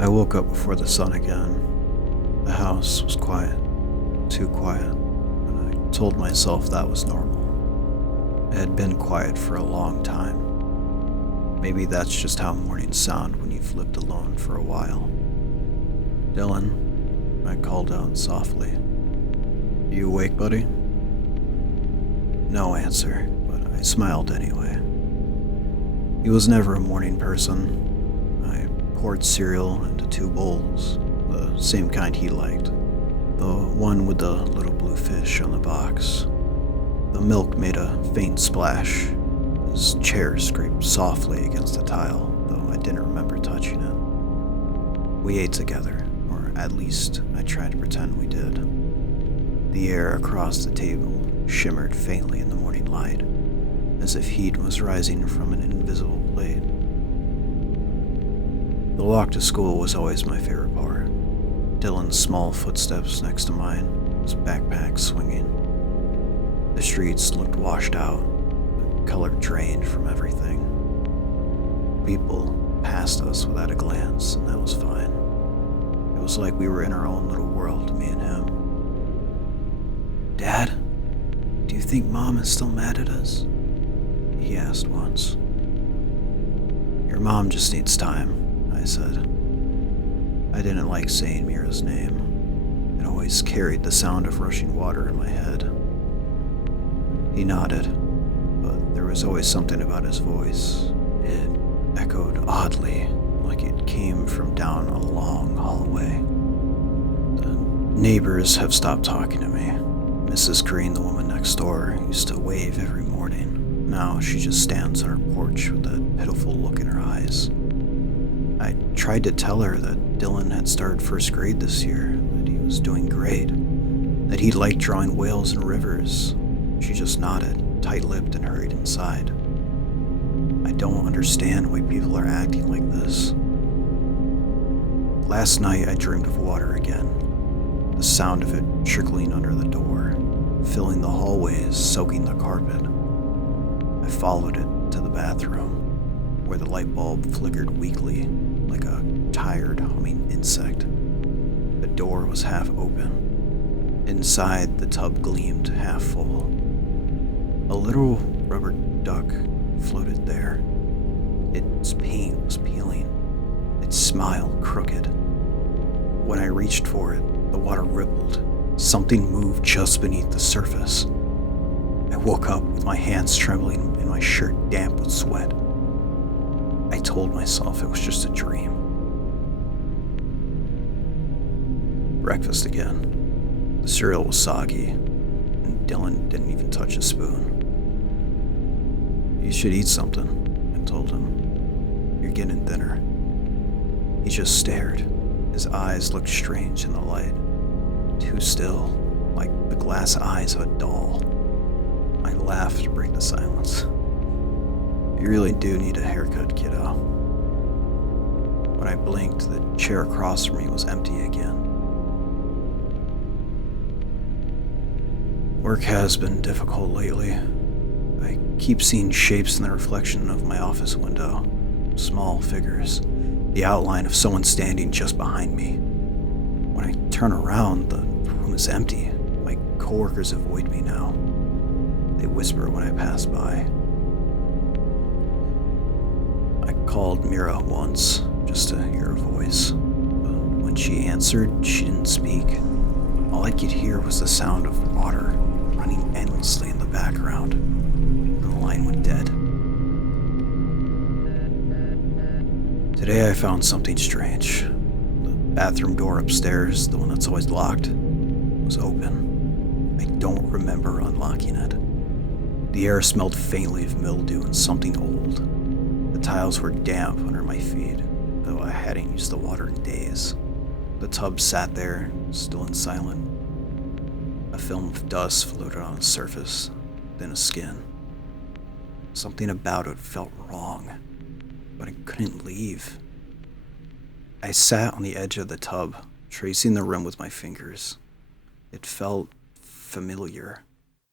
I woke up before the sun again. The house was quiet, too quiet, and I told myself that was normal. It had been quiet for a long time. Maybe that's just how mornings sound when you've lived alone for a while. Dylan, I called out softly. You awake, buddy? No answer, but I smiled anyway. He was never a morning person. I poured cereal into two bowls, the same kind he liked. The one with the little blue fish on the box. The milk made a faint splash. His chair scraped softly against the tile, though I didn't remember touching it. We ate together, or at least I tried to pretend we did. The air across the table shimmered faintly in the morning light, as if heat was rising from an invisible plate. The walk to school was always my favorite part. Dylan's small footsteps next to mine, his backpack swinging. The streets looked washed out, the color drained from everything. People passed us without a glance, and that was fine. It was like we were in our own little world, me and him. Dad, do you think Mom is still mad at us? He asked once. Your mom just needs time, I said. I didn't like saying Mira's name. It always carried the sound of rushing water in my head. He nodded, but there was always something about his voice. It echoed oddly, like it came from down a long hallway. The neighbors have stopped talking to me. Mrs. Green, the woman next door, used to wave every morning. Now she just stands on her porch with a pitiful look in her eyes. I tried to tell her that Dylan had started first grade this year, that he was doing great, that he liked drawing whales and rivers. She just nodded, tight-lipped, and hurried inside. I don't understand why people are acting like this. Last night I dreamed of water again, the sound of it trickling under the door, filling the hallways, soaking the carpet. I followed it to the bathroom, where the light bulb flickered weakly, like a tired, humming insect. The door was half open. Inside, the tub gleamed half full. A little rubber duck floated there. Its paint was peeling, its smile crooked. When I reached for it, the water rippled. Something moved just beneath the surface. I woke up with my hands trembling and my shirt damp with sweat. I told myself it was just a dream. Breakfast again. The cereal was soggy, and Dylan didn't even touch a spoon. You should eat something, I told him. You're getting thinner. He just stared. His eyes looked strange in the light. Too still, like the glass eyes of a doll. I laughed to break the silence. You really do need a haircut, kiddo. When I blinked, the chair across from me was empty again. Work has been difficult lately. I keep seeing shapes in the reflection of my office window. Small figures. The outline of someone standing just behind me. When I turn around, the room is empty. My coworkers avoid me now. They whisper when I pass by. I called Mira once, just to hear her voice. But when she answered, she didn't speak. All I could hear was the sound of water running endlessly in the background. The line went dead. Today I found something strange. The bathroom door upstairs, the one that's always locked, was open. I don't remember unlocking it. The air smelled faintly of mildew and something old. The tiles were damp under my feet, though I hadn't used the water in days. The tub sat there, still and silent. A film of dust floated on its surface, then a skin. Something about it felt wrong, but I couldn't leave. I sat on the edge of the tub, tracing the rim with my fingers. It felt familiar,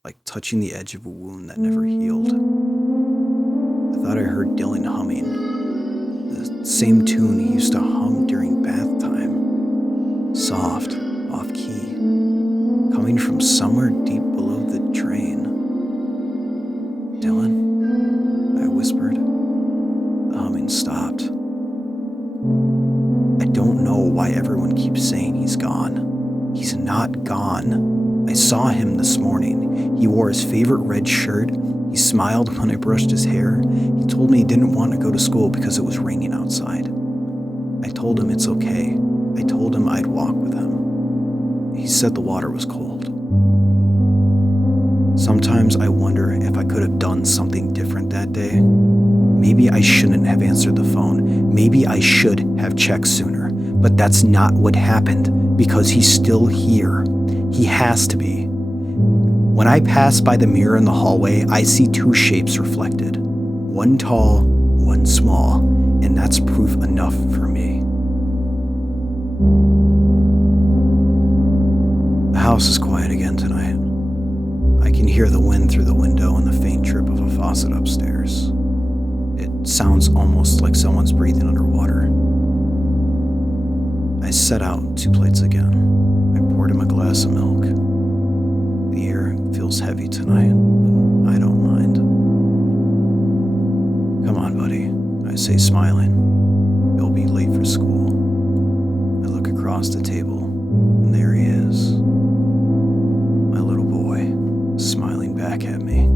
like touching the edge of a wound that never healed. I thought I heard Dylan humming. The Same tune he used to hum during bath time. Soft, off key, coming from somewhere deep below the drain. Dylan? I whispered. The humming stopped. I don't know why everyone keeps saying he's gone. He's not gone. I saw him this morning. He wore his favorite red shirt. He smiled when I brushed his hair. He told me he didn't want to go to school because it was raining outside. I told him it's okay. I told him I'd walk with him. He said the water was cold. Sometimes I wonder if I could have done something different that day. Maybe I shouldn't have answered the phone. Maybe I should have checked sooner. But that's not what happened because he's still here. He has to be. When I pass by the mirror in the hallway, I see two shapes reflected. One tall, one small, and that's proof enough for me. The house is quiet again tonight. I can hear the wind through the window and the faint drip of a faucet upstairs. It sounds almost like someone's breathing underwater. I set out 2 plates again. I poured him a glass of milk. The air feels heavy tonight, but I don't mind. Come on, buddy, I say, smiling. You'll be late for school. I look across the table, and there he is. My little boy, smiling back at me.